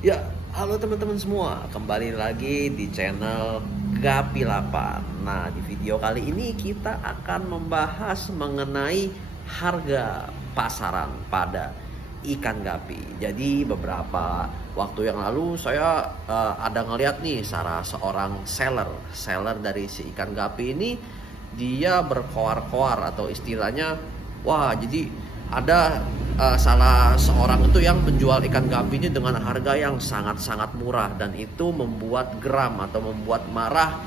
Ya, halo teman-teman semua, kembali lagi di channel Gapi 8. Nah, di video kali ini kita akan membahas mengenai harga pasaran pada ikan gapi. Jadi beberapa waktu yang lalu saya ada ngeliat nih seorang seller dari si ikan gapi ini. Dia berkoar-koar atau istilahnya, wah, jadi ada salah seorang itu yang menjual ikan gapi ini dengan harga yang sangat-sangat murah, dan itu membuat geram atau membuat marah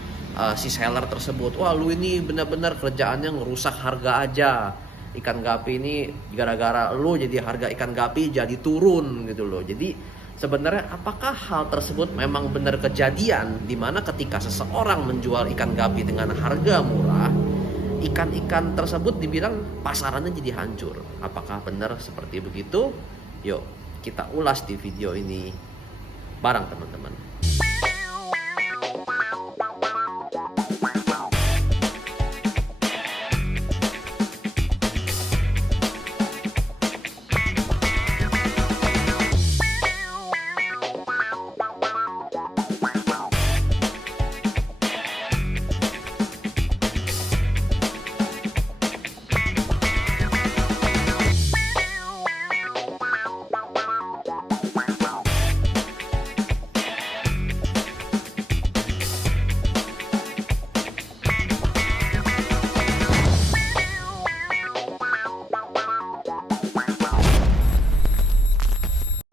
si seller tersebut. Wah, lu ini benar-benar kerjaannya ngerusak harga aja. Ikan gapi ini gara-gara lu jadi harga ikan gapi jadi turun gitu loh. Jadi sebenarnya apakah hal tersebut memang benar kejadian, dimana ketika seseorang menjual ikan gapi dengan harga murah, ikan-ikan tersebut dibilang pasarannya jadi hancur. Apakah benar seperti begitu? Yuk kita ulas di video ini bareng teman-teman.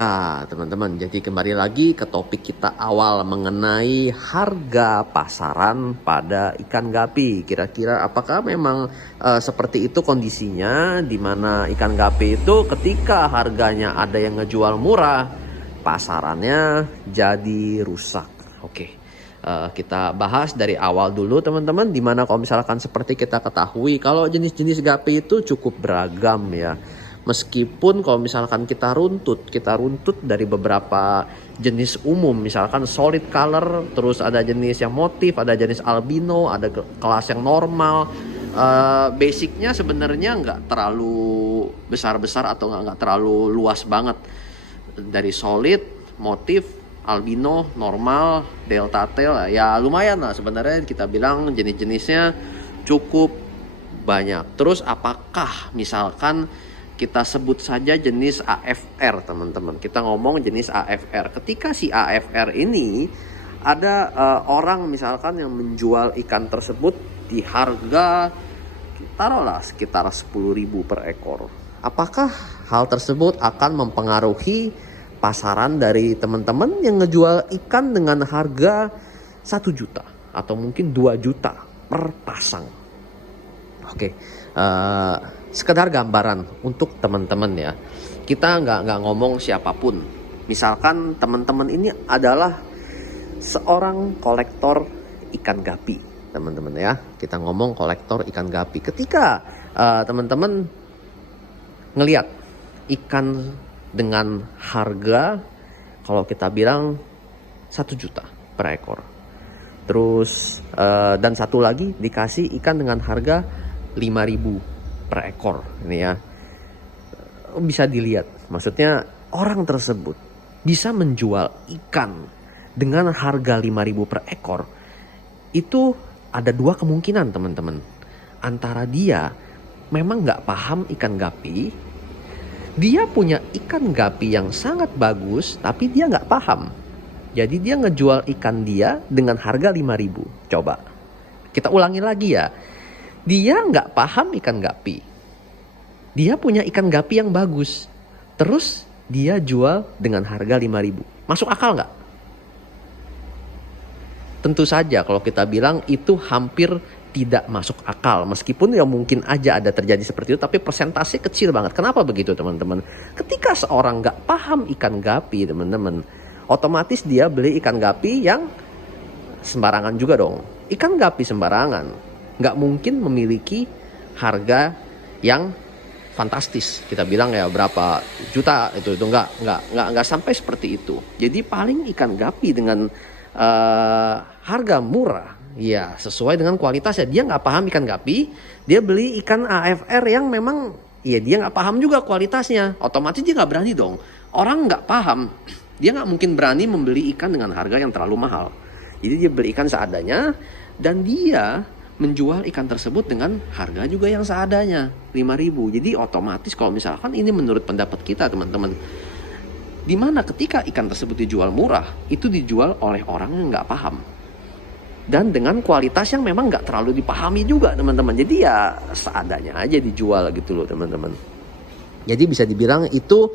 Nah, teman-teman, jadi kembali lagi ke topik kita awal mengenai harga pasaran pada ikan gapi. Kira-kira apakah memang seperti itu kondisinya, di mana ikan gapi itu ketika harganya ada yang ngejual murah, pasarannya jadi rusak. Oke. Kita bahas dari awal dulu teman-teman, dimana kalau misalkan seperti kita ketahui kalau jenis-jenis gapi itu cukup beragam ya. Meskipun kalau misalkan kita runtut dari beberapa jenis umum, misalkan solid color, terus ada jenis yang motif, ada jenis albino, ada kelas yang normal. Basicnya sebenarnya nggak terlalu besar-besar atau nggak terlalu luas banget. Dari solid, motif, albino, normal, delta tail, ya lumayan lah sebenarnya kita bilang jenis-jenisnya cukup banyak. Terus apakah misalkan kita sebut saja jenis AFR teman-teman, kita ngomong jenis AFR. Ketika si AFR ini ada orang misalkan yang menjual ikan tersebut di harga taruhlah sekitar 10.000 per ekor, apakah hal tersebut akan mempengaruhi pasaran dari teman-teman yang ngejual ikan dengan harga 1 juta atau mungkin 2 juta per pasang? Oke, sekedar gambaran untuk teman-teman ya. Kita nggak ngomong siapapun. Misalkan teman-teman ini adalah seorang kolektor ikan gapi, teman-teman ya. Kita ngomong kolektor ikan gapi. Ketika teman-teman ngelihat ikan dengan harga, kalau kita bilang 1 juta per ekor. Terus dan satu lagi dikasih ikan dengan harga 5.000 per ekor ini ya. Bisa dilihat, maksudnya orang tersebut bisa menjual ikan dengan harga 5.000 per ekor. Itu ada 2 kemungkinan teman-teman. Antara dia memang nggak paham ikan gapi, dia punya ikan gapi yang sangat bagus tapi dia nggak paham, jadi dia ngejual ikan dia dengan harga 5.000. Coba kita ulangi lagi ya. Dia nggak paham ikan gapi. Dia punya ikan gapi yang bagus. Terus dia jual dengan harga 5.000. Masuk akal nggak? Tentu saja kalau kita bilang itu hampir tidak masuk akal. Meskipun ya mungkin aja ada terjadi seperti itu, tapi persentase kecil banget. Kenapa begitu teman-teman? Ketika seorang nggak paham ikan gapi teman-teman, otomatis dia beli ikan gapi yang sembarangan juga dong. Ikan gapi sembarangan nggak mungkin memiliki harga yang fantastis. Kita bilang ya berapa juta itu nggak sampai seperti itu. Jadi paling ikan gapi dengan harga murah ya sesuai dengan kualitasnya. Dia nggak paham ikan gapi, dia beli ikan AFR yang memang ya dia nggak paham juga kualitasnya. Otomatis dia nggak berani dong. Orang nggak paham Dia nggak mungkin berani membeli ikan dengan harga yang terlalu mahal. Jadi dia beli ikan seadanya dan dia menjual ikan tersebut dengan harga juga yang seadanya, 5.000. Jadi otomatis kalau misalkan ini menurut pendapat kita teman-teman, dimana ketika ikan tersebut dijual murah, itu dijual oleh orang yang nggak paham. Dan dengan kualitas yang memang nggak terlalu dipahami juga teman-teman. Jadi ya seadanya aja dijual gitu loh teman-teman. Jadi bisa dibilang itu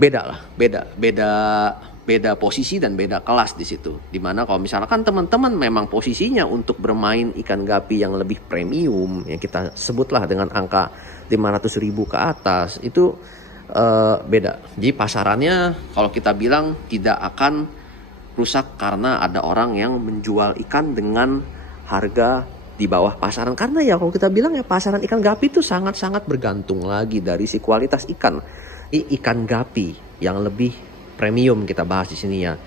beda lah, beda posisi dan beda kelas di situ. Dimana kalau misalkan teman-teman memang posisinya untuk bermain ikan gapi yang lebih premium, yang kita sebutlah dengan angka 500.000 ke atas, itu beda. Jadi pasarannya kalau kita bilang tidak akan rusak karena ada orang yang menjual ikan dengan harga di bawah pasaran. Karena ya kalau kita bilang ya pasaran ikan gapi itu sangat-sangat bergantung lagi dari si kualitas ikan. Ikan gapi yang lebih premium kita bahas di sini ya.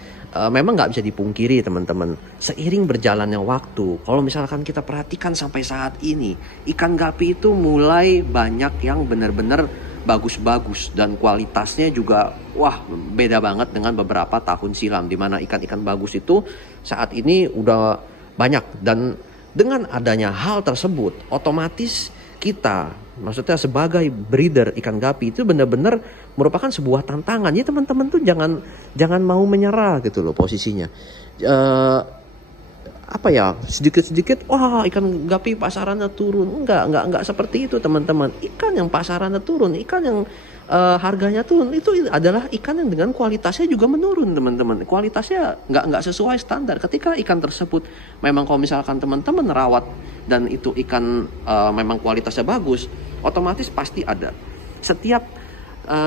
Memang nggak bisa dipungkiri teman-teman, seiring berjalannya waktu, kalau misalkan kita perhatikan sampai saat ini, ikan gapi itu mulai banyak yang benar-benar bagus-bagus dan kualitasnya juga wah beda banget dengan beberapa tahun silam, dimana ikan-ikan bagus itu saat ini udah banyak. Dan dengan adanya hal tersebut, otomatis kita, maksudnya sebagai breeder ikan gapi itu benar-benar merupakan sebuah tantangan. Jadi teman-teman tuh jangan mau menyerah gitu loh posisinya. Apa ya, sedikit-sedikit wah ikan gapi pasarannya turun. Enggak seperti itu teman-teman. Ikan yang pasarannya turun, ikan yang harganya turun, itu adalah ikan yang dengan kualitasnya juga menurun teman-teman. Kualitasnya nggak sesuai standar. Ketika ikan tersebut memang kalau misalkan teman-teman rawat dan itu ikan memang kualitasnya bagus, otomatis pasti ada.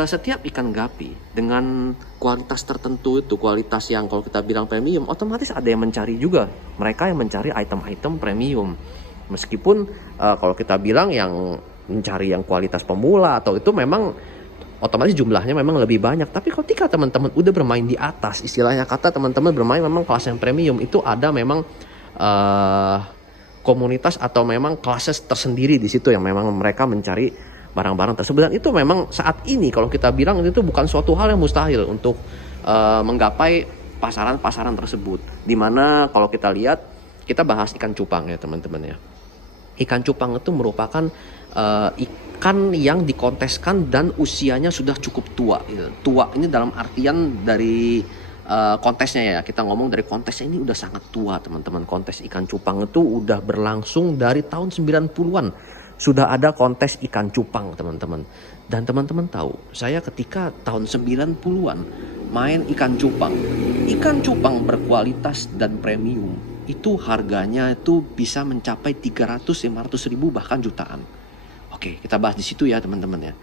Setiap ikan gapi dengan kualitas tertentu, itu kualitas yang kalau kita bilang premium, otomatis ada yang mencari juga. Mereka yang mencari item-item premium. Meskipun kalau kita bilang yang mencari yang kualitas pemula atau itu memang otomatis jumlahnya memang lebih banyak. Tapi ketika teman-teman udah bermain di atas, istilahnya kata teman-teman bermain memang kelas yang premium, itu ada memang komunitas atau memang kelas tersendiri di situ yang memang mereka mencari barang-barang tersebut. Dan itu memang saat ini kalau kita bilang itu bukan suatu hal yang mustahil untuk menggapai pasaran-pasaran tersebut. Dimana kalau kita lihat, kita bahas ikan cupang ya teman-teman ya. Ikan cupang itu merupakan ikan yang dikonteskan dan usianya sudah cukup tua. Tua ini dalam artian dari kontesnya ya. Kita ngomong dari kontesnya, ini udah sangat tua teman-teman. Kontes ikan cupang itu udah berlangsung dari tahun 90-an. Sudah ada kontes ikan cupang teman-teman. Dan teman-teman tahu, saya ketika tahun 90-an main ikan cupang. Ikan cupang berkualitas dan premium, itu harganya itu bisa mencapai 300-500 ribu bahkan jutaan. Oke, kita bahas di situ ya teman-teman ya.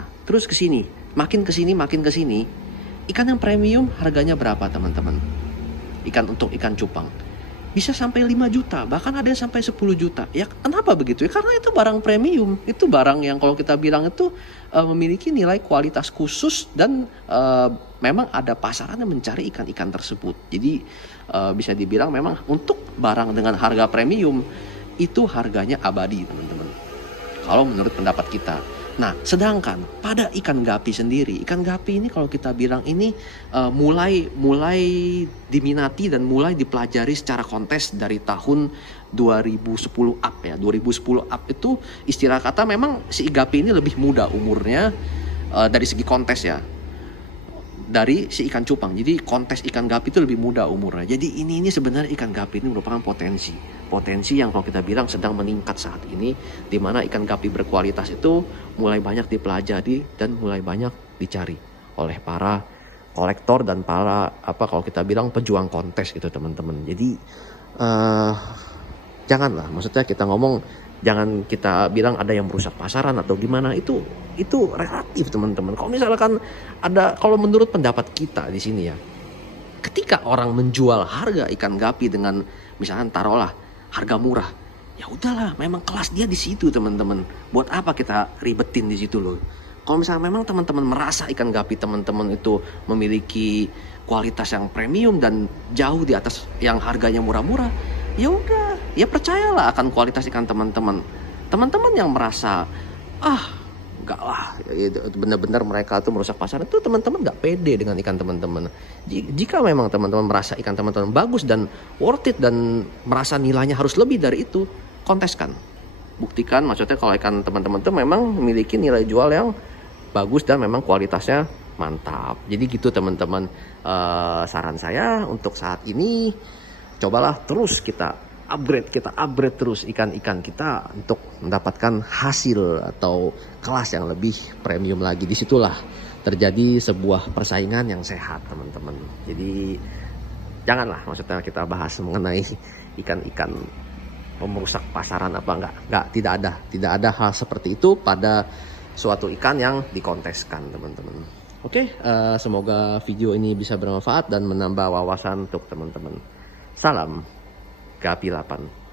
Nah, terus makin kesini, ikan yang premium harganya berapa teman-teman? Untuk ikan cupang bisa sampai 5 juta, bahkan ada yang sampai 10 juta. Ya kenapa begitu ya? Karena itu barang premium, itu barang yang kalau kita bilang itu memiliki nilai kualitas khusus dan memang ada pasaran yang mencari ikan-ikan tersebut. Jadi bisa dibilang memang untuk barang dengan harga premium itu harganya abadi teman-teman, kalau menurut pendapat kita. Nah, sedangkan pada ikan gapi sendiri, ikan gapi ini kalau kita bilang ini mulai diminati dan mulai dipelajari secara kontes dari tahun 2010 up ya. 2010 up itu istilah kata memang si gapi ini lebih muda umurnya dari segi kontes ya, dari si ikan cupang. Jadi kontes ikan gapi itu lebih muda umurnya. Jadi ini sebenarnya ikan gapi ini merupakan potensi yang kalau kita bilang sedang meningkat saat ini, di mana ikan gapi berkualitas itu mulai banyak dipelajari dan mulai banyak dicari oleh para kolektor dan para kalau kita bilang pejuang kontes gitu teman-teman. Jadi janganlah, maksudnya kita ngomong, jangan kita bilang ada yang merusak pasaran atau gimana, itu relatif teman-teman. Kalau misalkan kalau menurut pendapat kita di sini ya, ketika orang menjual harga ikan gapi dengan misalkan taruhlah harga murah, ya udahlah, memang kelas dia di situ teman-teman. Buat apa kita ribetin di situ loh? Kalau misalnya memang teman-teman merasa ikan gapi teman-teman itu memiliki kualitas yang premium dan jauh di atas yang harganya murah-murah, ya udah, ya percayalah akan kualitas ikan teman-teman. Teman-teman yang merasa enggak lah, itu benar-benar mereka tuh merusak pasaran. Itu teman-teman nggak pede dengan ikan teman-teman. Jika memang teman-teman merasa ikan teman-teman bagus dan worth it dan merasa nilainya harus lebih dari itu, konteskan. Buktikan, maksudnya kalau ikan teman-teman tuh memang memiliki nilai jual yang bagus dan memang kualitasnya mantap. Jadi gitu teman-teman, saran saya untuk saat ini, cobalah terus kita upgrade terus ikan-ikan kita untuk mendapatkan hasil atau kelas yang lebih premium lagi. Disitulah terjadi sebuah persaingan yang sehat teman-teman. Jadi janganlah, maksudnya kita bahas mengenai ikan-ikan merusak pasaran apa enggak, tidak ada hal seperti itu pada suatu ikan yang dikonteskan teman-teman. Oke, semoga video ini bisa bermanfaat dan menambah wawasan untuk teman-teman. Salam Gapi 8.